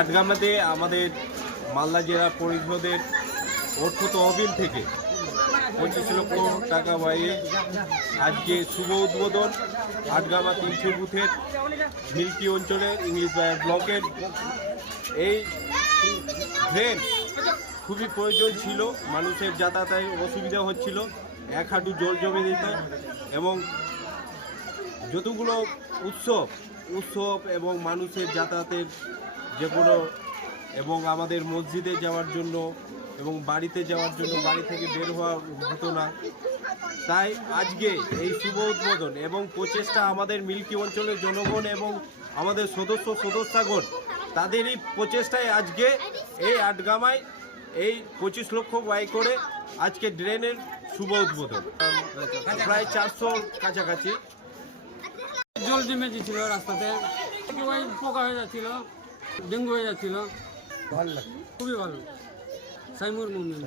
আটগামাতে আমাদের মালদা জেলা পরিষদের অর্থ তহবিল থেকে পঁচিশ লক্ষ টাকা বাইরে আজকে শুভ উদ্বোধন। আটগামা তিনশো বুথের মিল্কি অঞ্চলের ইংলিশ ব্লকের। এই ড্রেন খুবই প্রয়োজন ছিল, মানুষের যাতায়াতের অসুবিধা হচ্ছিল। এক হাঁটু জল জমে দিত এবং যতগুলো উৎসব উৎসব এবং মানুষের যাতায়াতের যে কোনো এবং আমাদের মসজিদে যাওয়ার জন্য এবং বাড়িতে যাওয়ার জন্য বাড়ি থেকে বের হওয়া হতো না। তাই আজকে এই শুভ উদ্বোধন এবং প্রচেষ্টা আমাদের মিল্কি অঞ্চলের জনগণ এবং আমাদের সদস্য সদস্যগণ, তাদেরই প্রচেষ্টায় আজকে এই আটগামায় এই পঁচিশ লক্ষ ব্যয় করে আজকে ড্রেনের শুভ উদ্বোধন। প্রায় চারশো কাছাকাছি। জল জমে গেছিল রাস্তাতে পোকা হয়ে যাচ্ছিল। ডেঙ্গু হয়ে যাচ্ছিল। ভালো লাগে খুবই ভালো। সাইমুর মুভমেন্ট